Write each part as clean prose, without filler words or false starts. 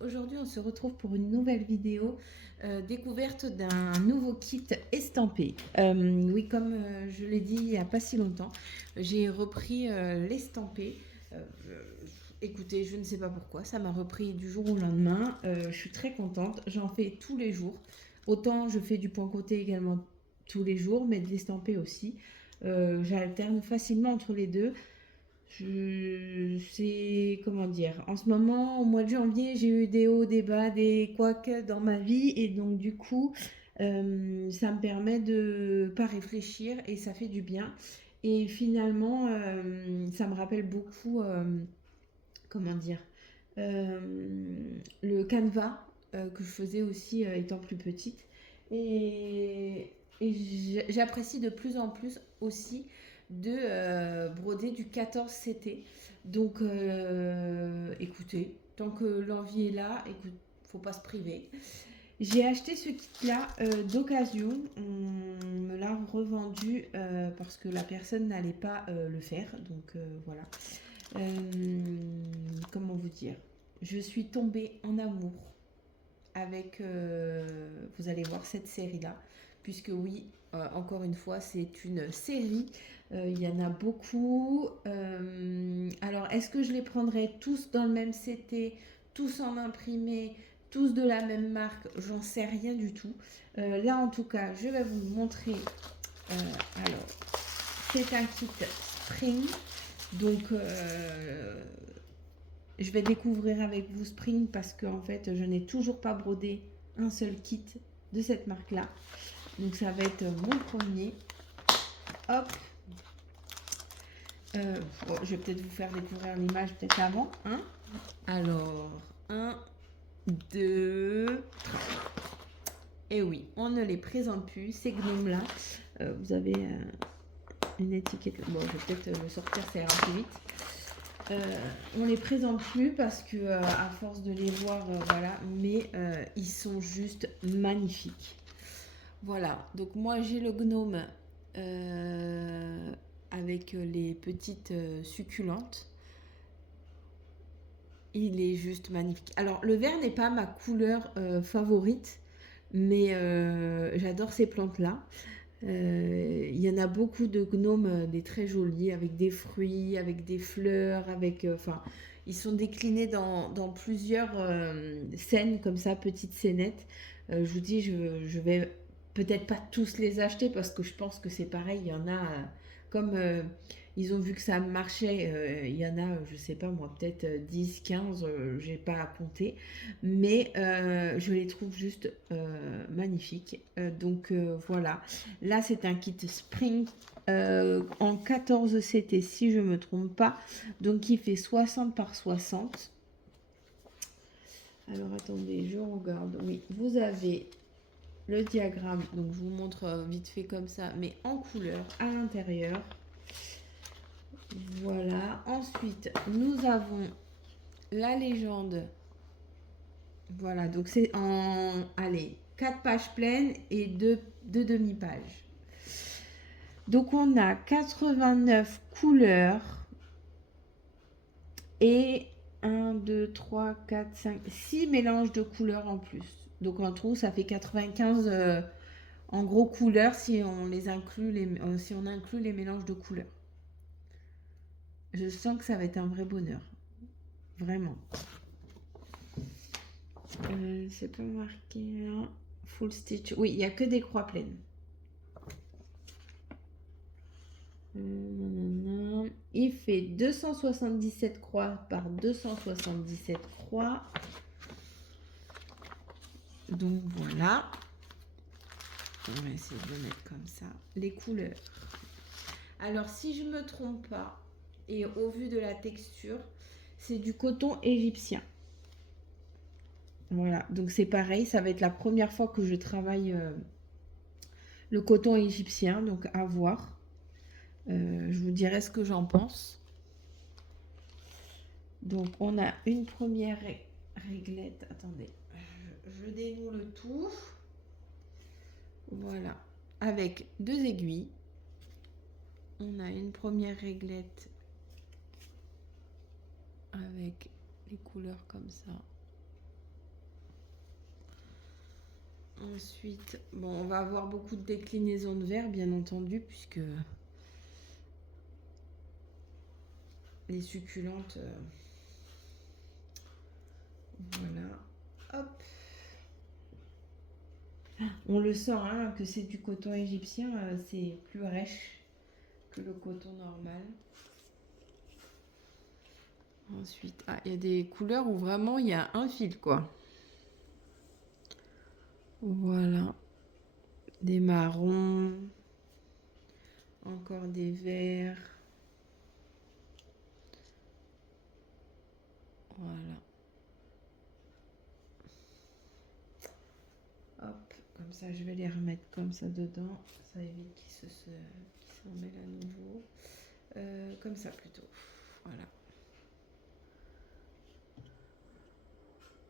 Aujourd'hui on se retrouve pour une nouvelle vidéo découverte d'un nouveau kit estampé. Oui, comme je l'ai dit il n'y a pas si longtemps, j'ai repris l'estampé. Euh, Écoutez, je ne sais pas pourquoi, ça m'a repris du jour au lendemain. Je suis très contente, j'en fais tous les jours. Autant je fais du point côté également tous les jours, mais de l'estampé aussi. J'alterne facilement entre les deux. C'est, comment dire, en ce moment, au mois de janvier, j'ai eu des hauts, des bas, des couacs dans ma vie, et donc du coup, ça me permet de pas réfléchir et ça fait du bien. Et finalement, ça me rappelle beaucoup, comment dire, euh, le canevas que je faisais aussi étant plus petite. Et j'apprécie de plus en plus aussi de broder du 14 CT. Donc écoutez, tant que l'envie est là, écoute, faut pas se priver. J'ai acheté ce kit-là d'occasion. On me l'a revendu parce que la personne n'allait pas le faire. Donc voilà. Comment vous dire? Je suis tombée en amour avec, vous allez voir cette série-là, puisque oui, encore une fois, c'est une série. Il y en a beaucoup. Alors, est-ce que je les prendrais tous dans le même CT, tous en imprimé, tous de la même marque? J'en sais rien du tout. Là, en tout cas, je vais vous montrer. Alors, c'est un kit Spring. Donc, je vais découvrir avec vous Spring parce que en fait, je n'ai toujours pas brodé un seul kit de cette marque-là. Donc, ça va être mon premier. Hop. Bon, je vais peut-être vous faire découvrir l'image peut-être avant. Hein. Alors, un, deux, trois. Et oui, on ne les présente plus, ces gnomes-là. Vous avez une étiquette. Bon, je vais peut-être le sortir, ça ira plus vite. On les présente plus parce que à force de les voir, voilà, mais ils sont juste magnifiques. Voilà, donc moi j'ai le gnome avec les petites succulentes. Il est juste magnifique. Alors le vert n'est pas ma couleur favorite, mais j'adore ces plantes-là. Il y en a beaucoup de gnomes, des très jolis, avec des fruits, avec des fleurs, avec, enfin, ils sont déclinés dans plusieurs scènes comme ça, petites scénettes. Je vous dis, je vais peut-être pas tous les acheter parce que je pense que c'est pareil. Il y en a, comme ils ont vu que ça marchait, il y en a, je sais pas moi, peut-être 10, 15, j'ai pas à compter. Mais je les trouve juste magnifiques. Donc voilà. Là, c'est un kit Spring en 14 CT, si je ne me trompe pas. Donc, il fait 60 par 60. Alors, attendez, je regarde. Oui, vous avez le diagramme. Donc, je vous montre vite fait comme ça, mais en couleur à l'intérieur. Voilà. Ensuite, nous avons la légende. Voilà, donc c'est en, allez, 4 pages pleines et 2 demi-pages. Donc on a 89 couleurs et 1, 2, 3, 4, 5, 6 mélanges de couleurs en plus. Donc en tout, ça fait 95 en gros couleurs si on les inclut si on inclut les mélanges de couleurs. Je sens que ça va être un vrai bonheur. Vraiment. C'est pas marqué là. Full stitch. Oui, il n'y a que des croix pleines. Il fait 277 croix par 277 croix. Donc voilà. On va essayer de le mettre comme ça. Les couleurs. Alors si je ne me trompe pas, et au vu de la texture, c'est du coton égyptien. Voilà, donc c'est pareil, ça va être la première fois que je travaille le coton égyptien, donc à voir. Je vous dirai ce que j'en pense. Donc on a une première réglette. Attendez, je dénoue le tout. Voilà, avec 2 aiguilles. On a une première réglette avec les couleurs comme ça. Ensuite, bon, on va avoir beaucoup de déclinaisons de verre, bien entendu, puisque les succulentes, voilà. Hop. On le sent, hein, que c'est du coton égyptien, c'est plus rêche que le coton normal. Ensuite, il y a des couleurs où vraiment il y a un fil, quoi. Voilà. Des marrons. Encore des verts. Voilà. Hop, comme ça je vais les remettre comme ça dedans. Ça évite qu'ils s'en mêlent à nouveau. Comme ça plutôt. Voilà.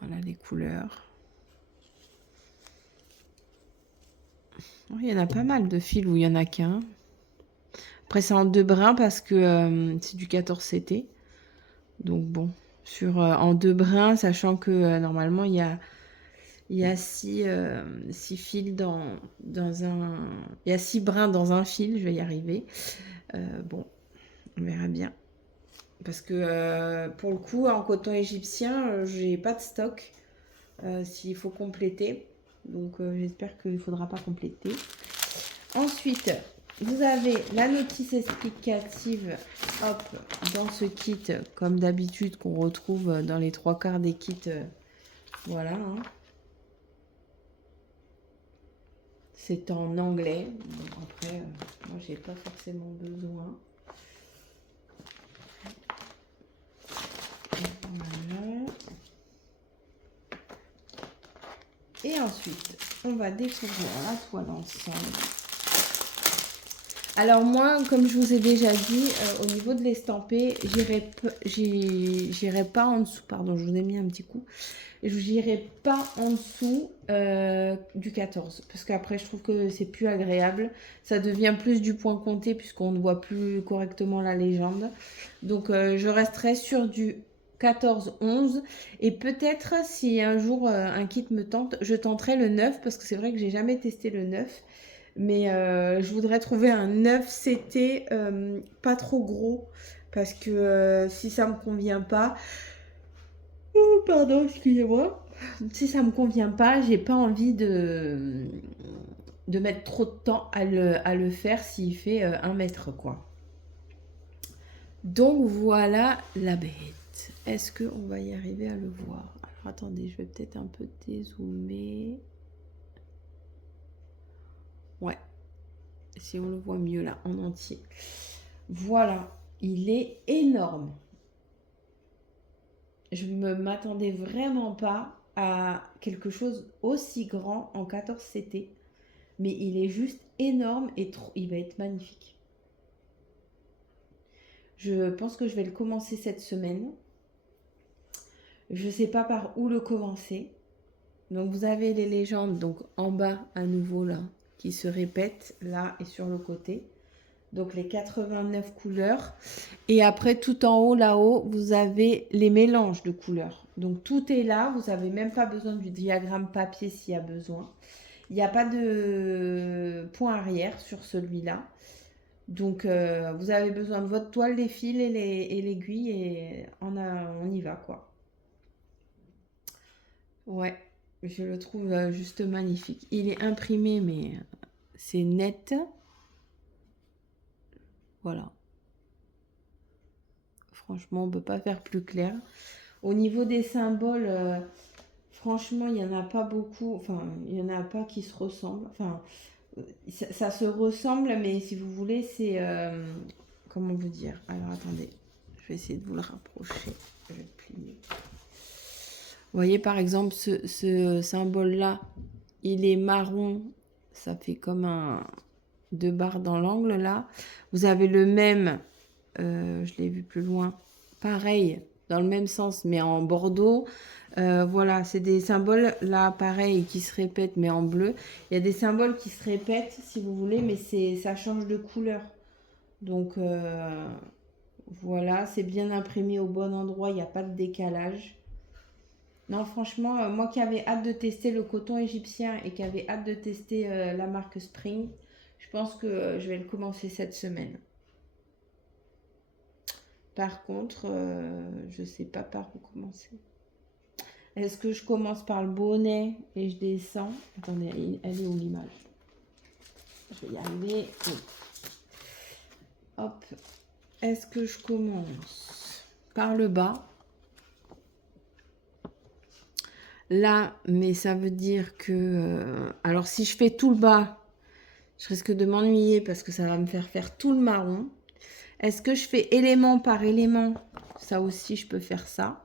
Voilà les couleurs. Il y en a pas mal de fils où il y en a qu'un. Après c'est en 2 brins parce que c'est du 14CT. Donc bon, en 2 brins, sachant que normalement il y a 6 fils dans un... Il y a 6 brins dans un fil, je vais y arriver. Bon, on verra bien. Parce que pour le coup, en coton égyptien, j'ai pas de stock. S'il faut compléter. Donc j'espère qu'il ne faudra pas compléter. Ensuite, vous avez la notice explicative, hop, dans ce kit, comme d'habitude, qu'on retrouve dans les 3/4 des kits. Voilà. Hein. C'est en anglais. Bon, après, moi, j'ai pas forcément besoin. Voilà. Et ensuite, on va découvrir la toile ensemble. Alors moi, comme je vous ai déjà dit, au niveau de l'estampé, j'irai pas en dessous. Pardon, je vous ai mis un petit coup. Je n'irai pas en dessous du 14. Parce qu'après, je trouve que c'est plus agréable. Ça devient plus du point compté puisqu'on ne voit plus correctement la légende. Donc, je resterai sur du 14-11. Et peut-être, si un jour un kit me tente, je tenterai le 9. Parce que c'est vrai que j'ai jamais testé le 9. Mais je voudrais trouver un 9CT pas trop gros. Parce que si ça me convient pas... Oh, pardon, excusez-moi. Si ça me convient pas, j'ai pas envie de mettre trop de temps à le faire s'il fait 1 mètre, quoi. Donc voilà la bête. Est-ce qu'on va y arriver à le voir? Alors attendez, je vais peut-être un peu dézoomer. Ouais. Si on le voit mieux là, en entier. Voilà. Il est énorme. Je ne m'attendais vraiment pas à quelque chose aussi grand en 14CT. Mais il est juste énorme et il va être magnifique. Je pense que je vais le commencer cette semaine. Je ne sais pas par où le commencer. Donc vous avez les légendes donc en bas à nouveau là qui se répètent là et sur le côté. Donc les 89 couleurs. Et après tout en haut là-haut, vous avez les mélanges de couleurs. Donc tout est là. Vous n'avez même pas besoin du diagramme papier s'il y a besoin. Il n'y a pas de point arrière sur celui-là. Donc, vous avez besoin de votre toile, les fils et l'aiguille et on y va, quoi. Ouais, je le trouve juste magnifique. Il est imprimé, mais c'est net. Voilà. Franchement, on ne peut pas faire plus clair. Au niveau des symboles, franchement, il n'y en a pas beaucoup. Enfin, il n'y en a pas qui se ressemblent. Enfin, ça se ressemble, mais si vous voulez, c'est... comment vous dire? Alors, attendez. Je vais essayer de vous le rapprocher. Je vais le plier. Vous voyez, par exemple, ce symbole-là, il est marron. Ça fait comme 2 barres dans l'angle, là. Vous avez le même, je l'ai vu plus loin, pareil, dans le même sens, mais en bordeaux. Voilà, c'est des symboles, là, pareil, qui se répètent, mais en bleu. Il y a des symboles qui se répètent, si vous voulez, mais ça change de couleur. Donc, voilà, c'est bien imprimé au bon endroit, il n'y a pas de décalage. Non, franchement, moi qui avais hâte de tester le coton égyptien et qui avait hâte de tester la marque Spring, je pense que je vais le commencer cette semaine. Par contre, je sais pas par où commencer. Est-ce que je commence par le bonnet et je descends? Attendez, elle est où l'image? Je vais y arriver. Oui. Hop. Est-ce que je commence par le bas? Là, mais ça veut dire que... alors, si je fais tout le bas, je risque de m'ennuyer parce que ça va me faire tout le marron. Est-ce que je fais élément par élément? Ça aussi, je peux faire ça.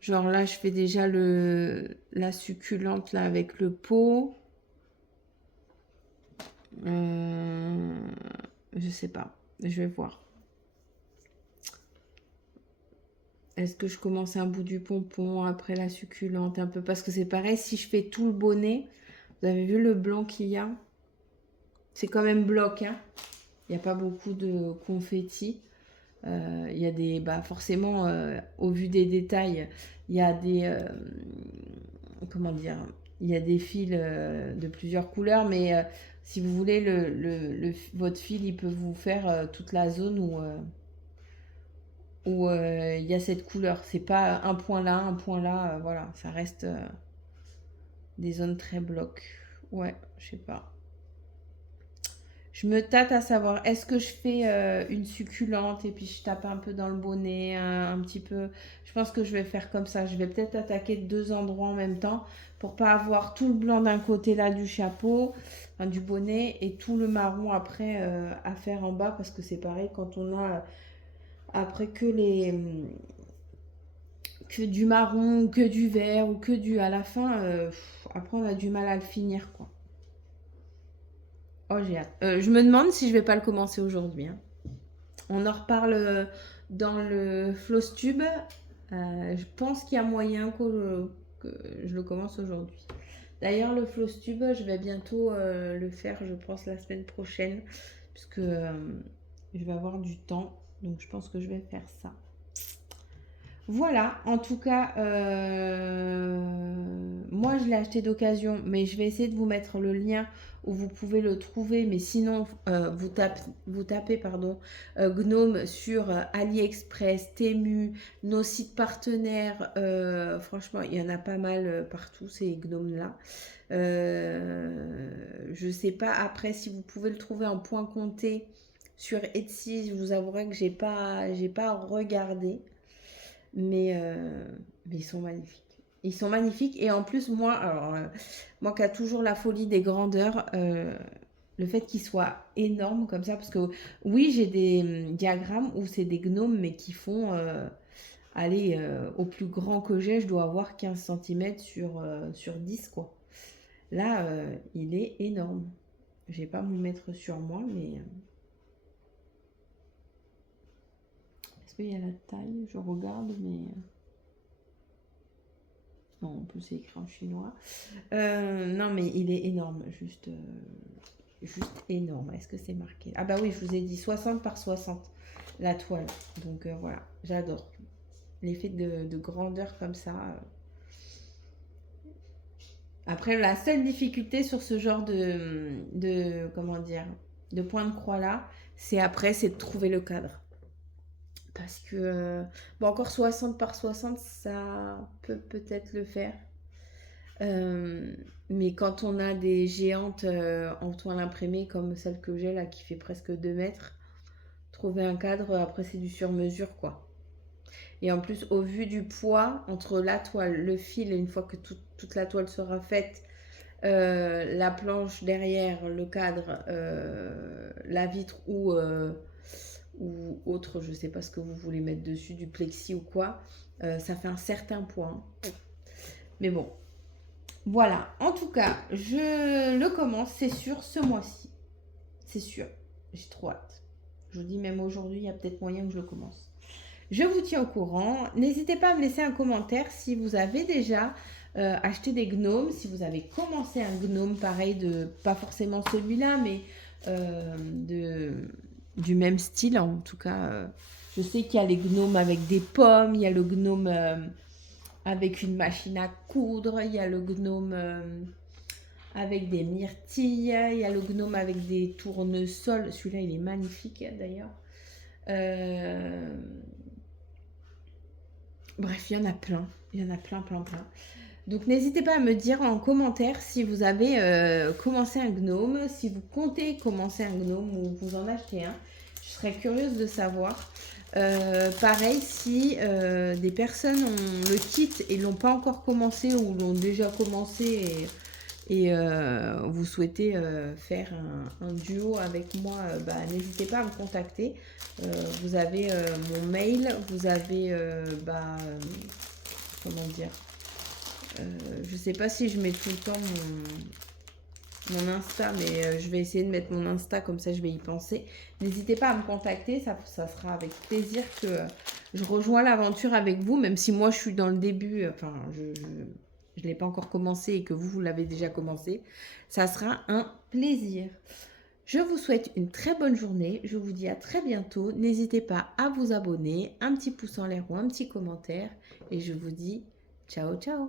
Genre là, je fais déjà la succulente là avec le pot. Je sais pas. Je vais voir. Est-ce que je commence un bout du pompon après la succulente un peu? Parce que c'est pareil, si je fais tout le bonnet, vous avez vu le blanc qu'il y a? C'est quand même bloc, hein. Il n'y a pas beaucoup de confetti. Il y a des... Bah forcément, au vu des détails, il y a des... comment dire? Il y a des fils de plusieurs couleurs, mais si vous voulez, votre fil, il peut vous faire toute la zone où il y a cette couleur. C'est pas un point là, voilà. Ça reste des zones très blocs. Ouais, je sais pas. Je me tâte à savoir, est-ce que je fais une succulente et puis je tape un peu dans le bonnet, un petit peu. Je pense que je vais faire comme ça. Je vais peut-être attaquer deux endroits en même temps pour pas avoir tout le blanc d'un côté là du chapeau, enfin, du bonnet, et tout le marron après à faire en bas parce que c'est pareil quand on a après que du marron ou que du vert ou que du à la fin, après on a du mal à le finir quoi. Oh, j'ai hâte. Je me demande si je vais pas le commencer aujourd'hui, hein. On en reparle dans le floss tube. Je pense qu'il y a moyen que je le commence aujourd'hui. D'ailleurs, le floss tube, je vais bientôt le faire, je pense, la semaine prochaine, puisque je vais avoir du temps. Donc, je pense que je vais faire ça. Voilà, en tout cas, moi je l'ai acheté d'occasion, mais je vais essayer de vous mettre le lien où vous pouvez le trouver. Mais sinon, vous tapez pardon, Gnome sur AliExpress, Temu, nos sites partenaires. Franchement, il y en a pas mal partout, ces gnomes-là. Je sais pas après si vous pouvez le trouver en point compté sur Etsy. Je vous avouerai que j'ai pas regardé. Mais ils sont magnifiques. Ils sont magnifiques. Et en plus, moi, alors, moi qui a toujours la folie des grandeurs, le fait qu'ils soient énormes comme ça, parce que oui, j'ai des diagrammes où c'est des gnomes, mais qui font, allez, au plus grand que j'ai, je dois avoir 15 cm sur 10, quoi. Là, il est énorme. Je vais pas mon mettre sur moi, mais... est-ce qu'il y a la taille? Je regarde, mais... non, en plus c'est écrit en chinois. Non, mais il est énorme, juste énorme. Est-ce que c'est marqué? Ah bah oui, je vous ai dit 60 par 60 la toile. Donc voilà, j'adore. L'effet de grandeur comme ça. Après, la seule difficulté sur ce genre comment dire, de point de croix là, c'est après, c'est de trouver le cadre. Parce que, bon, encore 60 par 60, ça peut peut-être le faire. Mais quand on a des géantes en toile imprimée comme celle que j'ai là qui fait presque 2 mètres, trouver un cadre, après c'est du sur-mesure quoi. Et en plus au vu du poids entre la toile, le fil, et une fois que toute la toile sera faite, la planche derrière, le cadre, la vitre ou autre, je sais pas ce que vous voulez mettre dessus, du plexi ou quoi, ça fait un certain poids, hein. Mais bon, voilà, en tout cas, je le commence, c'est sûr, ce mois-ci. C'est sûr, j'ai trop hâte. Je vous dis, même aujourd'hui, il y a peut-être moyen que je le commence. Je vous tiens au courant. N'hésitez pas à me laisser un commentaire si vous avez déjà acheté des gnomes, si vous avez commencé un gnome pareil, pas forcément celui-là, mais du même style. En tout cas, je sais qu'il y a les gnomes avec des pommes, il y a le gnome avec une machine à coudre, il y a le gnome avec des myrtilles, il y a le gnome avec des tournesols. Celui-là, il est magnifique d'ailleurs. Bref, il y en a plein. Il y en a plein, plein, plein. Donc n'hésitez pas à me dire en commentaire si vous avez commencé un gnome, si vous comptez commencer un gnome ou vous en achetez un. Je serais curieuse de savoir. Pareil, si des personnes ont le kit et l'ont pas encore commencé ou l'ont déjà commencé et vous souhaitez faire un duo avec moi, bah, n'hésitez pas à me contacter. Vous avez mon mail, vous avez, comment dire, je sais pas si je mets tout le temps mon Insta, mais je vais essayer de mettre mon Insta, comme ça je vais y penser. N'hésitez pas à me contacter, ça sera avec plaisir que je rejoins l'aventure avec vous, même si moi je suis dans le début, enfin je ne l'ai pas encore commencé et que vous l'avez déjà commencé. Ça sera un plaisir. Je vous souhaite une très bonne journée, je vous dis à très bientôt. N'hésitez pas à vous abonner, un petit pouce en l'air ou un petit commentaire, et je vous dis ciao ciao.